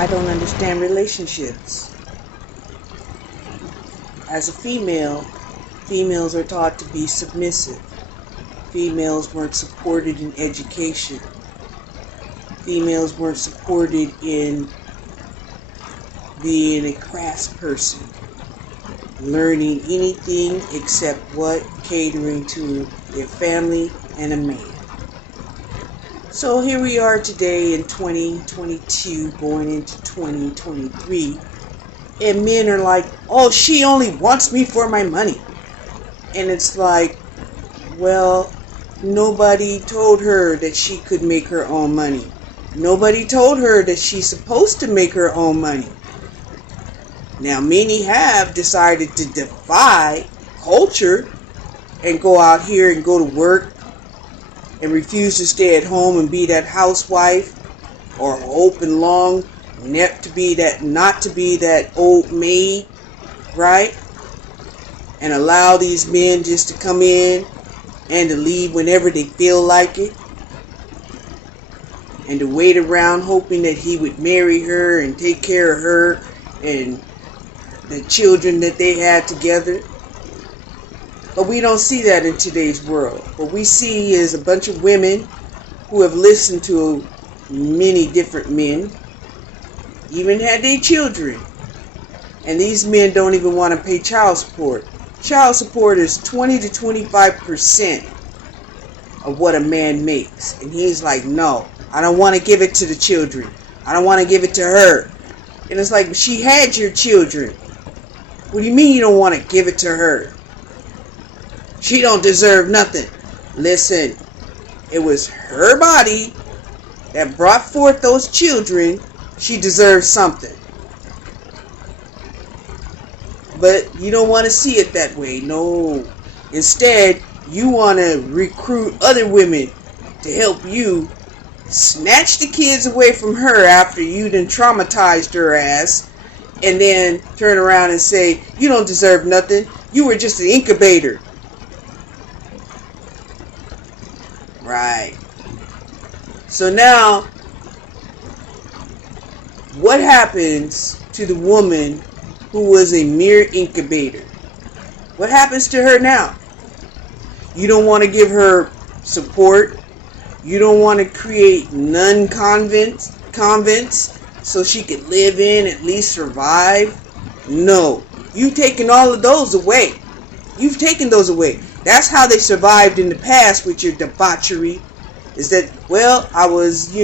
I don't understand relationships. As a female, females are taught to be submissive. Females weren't supported in education. Females weren't supported in being a crass person, learning anything except what? Catering to their family and a man. So here we are today in 2022, going into 2023, and men are like, oh, she only wants me for my money. And it's like, well, nobody told her that she could make her own money. Nobody told her that she's supposed to make her own money. Now, many have decided to defy culture and go out here and go to work and refuse to stay at home and be that housewife, or open long not to be that old maid, right? And allow these men just to come in and to leave whenever they feel like it, and to wait around hoping that he would marry her and take care of her and the children that they had together. But we don't see that in today's world. What we see is a bunch of women who have listened to many different men, even had their children. And these men don't even want to pay child support. Child support is 20 to 25% of what a man makes. And he's like, no, I don't want to give it to the children. I don't want to give it to her. And it's like, she had your children. What do you mean you don't want to give it to her? She don't deserve nothing. Listen, it was her body that brought forth those children. She deserves something. But you don't want to see it that way. No. Instead, you want to recruit other women to help you snatch the kids away from her after you done traumatized her ass, and then turn around and say, you don't deserve nothing. You were just an incubator. Right. So now, what happens to the woman who was a mere incubator? What happens to her now? You don't want to give her support. You don't want to create nun convents so she could live in, at least survive. No. You've taken all of those away. You've taken those away. That's how they survived in the past with your debauchery. Is that, well, I was,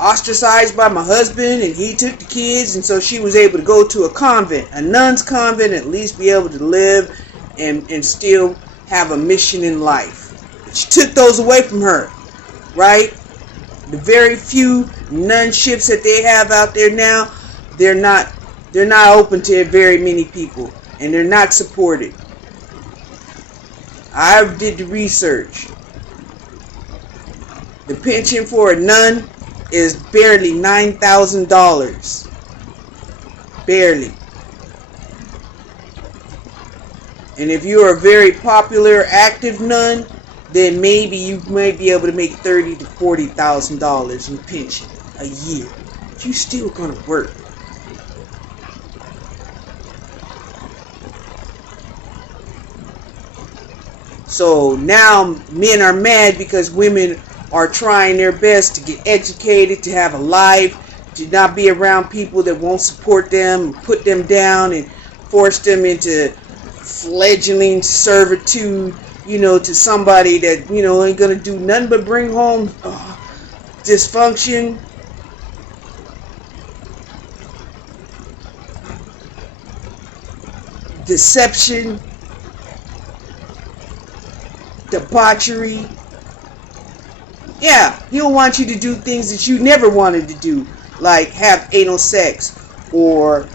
ostracized by my husband, and he took the kids, and so she was able to go to a convent, a nun's convent, at least be able to live and still have a mission in life. But she took those away from her, right? The very few nunships that they have out there now, they're not open to very many people, and they're not supported. I did the research. The pension for a nun is barely $9,000. Barely. And if you're a very popular, active nun, then maybe you might be able to make $30,000 to $40,000 in pension a year. But you're still gonna work. So now men are mad because women are trying their best to get educated, to have a life, to not be around people that won't support them, put them down, and force them into fledgling servitude, to somebody that, ain't gonna do nothing but bring home dysfunction. Deception. Debauchery. Yeah, he'll want you to do things that you never wanted to do, like have anal sex or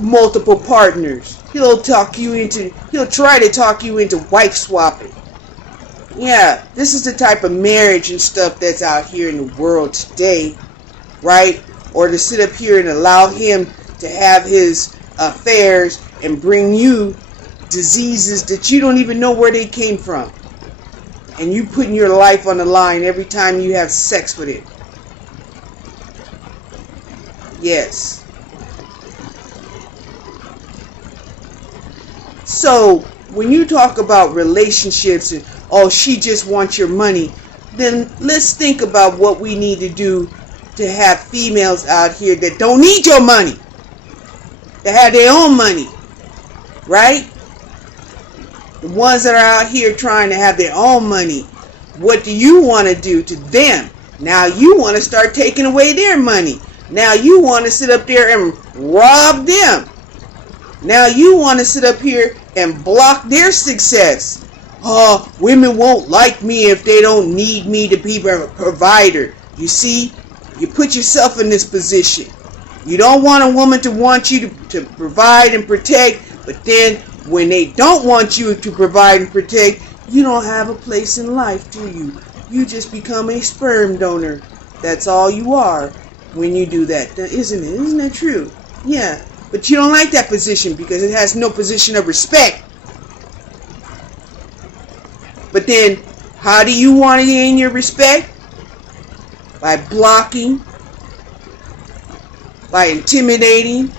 multiple partners. He'll try to talk you into wife swapping. Yeah, this is the type of marriage and stuff that's out here in the world today, right? Or to sit up here and allow him to have his affairs and bring you diseases that you don't even know where they came from. and you putting your life on the line every time you have sex with it. Yes. So when you talk about relationships and, oh, she just wants your money, then let's think about what we need to do to have females out here that don't need your money, that have their own money, right? The ones that are out here trying to have their own money, what do you want to do to them? Now you want to start taking away their money. Now you want to sit up there and rob them. Now you want to sit up here and block their success. Oh, women won't like me if they don't need me to be a provider. You see, you put yourself in this position. You don't want a woman to want you to provide and protect, but then when they don't want you to provide and protect, you don't have a place in life, do you? You just become a sperm donor. That's all you are when you do that, isn't it? Isn't that true? Yeah, but you don't like that position because it has no position of respect. But then, how do you want to gain your respect? By blocking, by intimidating,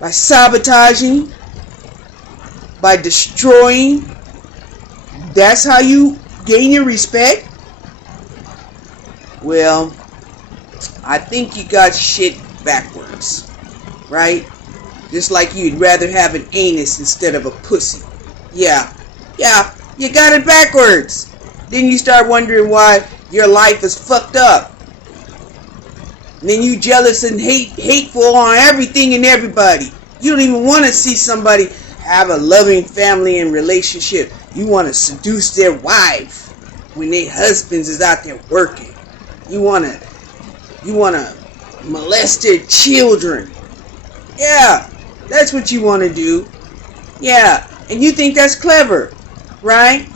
by sabotaging, by destroying. That's how you gain your respect? Well, I think you got shit backwards, right? Just like you'd rather have an anus instead of a pussy. Yeah, you got it backwards. Then you start wondering why your life is fucked up. And then you jealous and hateful on everything and everybody. You don't even want to see somebody have a loving family and relationship. You want to seduce their wife when their husbands is out there working. You want to molest their children. Yeah, that's what you want to do. Yeah, and you think that's clever, right?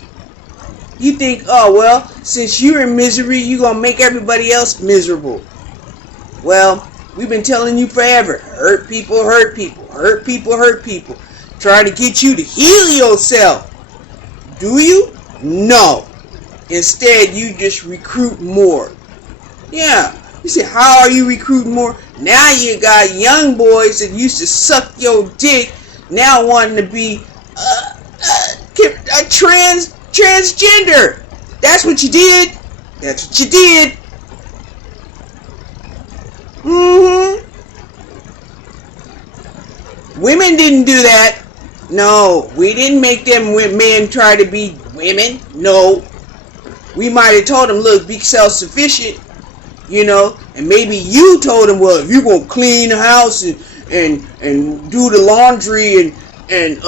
You think, oh, well, since you're in misery, you're going to make everybody else miserable. Well, we've been telling you forever. Hurt people, hurt people. Hurt people, hurt people. Trying to get you to heal yourself. Do you? No. Instead, you just recruit more. Yeah. You say, how are you recruiting more? Now you got young boys that used to suck your dick now wanting to be a transgender. That's what you did. That's what you did. Women didn't do that. No, we didn't make them men try to be women. No. We might have told them, look, be self-sufficient, you know, and maybe you told them, well, if you're going to clean the house and do the laundry and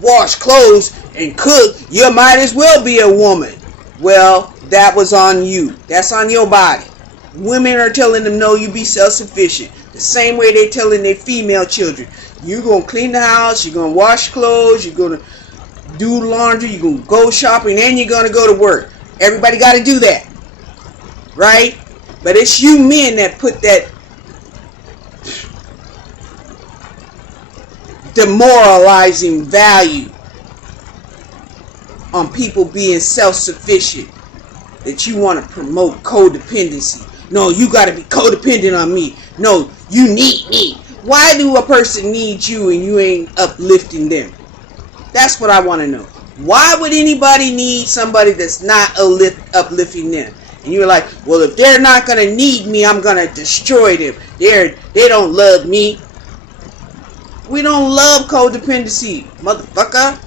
wash clothes and cook, you might as well be a woman. Well, that was on you. That's on your body. Women are telling them, no, you be self-sufficient. The same way they're telling their female children, you're going to clean the house, you're going to wash clothes, you're going to do laundry, you're going to go shopping, and you're going to go to work. Everybody got to do that. Right? But it's you men that put that demoralizing value on people being self-sufficient, that you want to promote codependency. No, you got to be codependent on me. No, you need me. Why do a person need you and you ain't uplifting them? That's what I want to know. Why would anybody need somebody that's not uplifting them? And you're like, well, if they're not going to need me, I'm going to destroy them. They don't love me. We don't love codependency, motherfucker.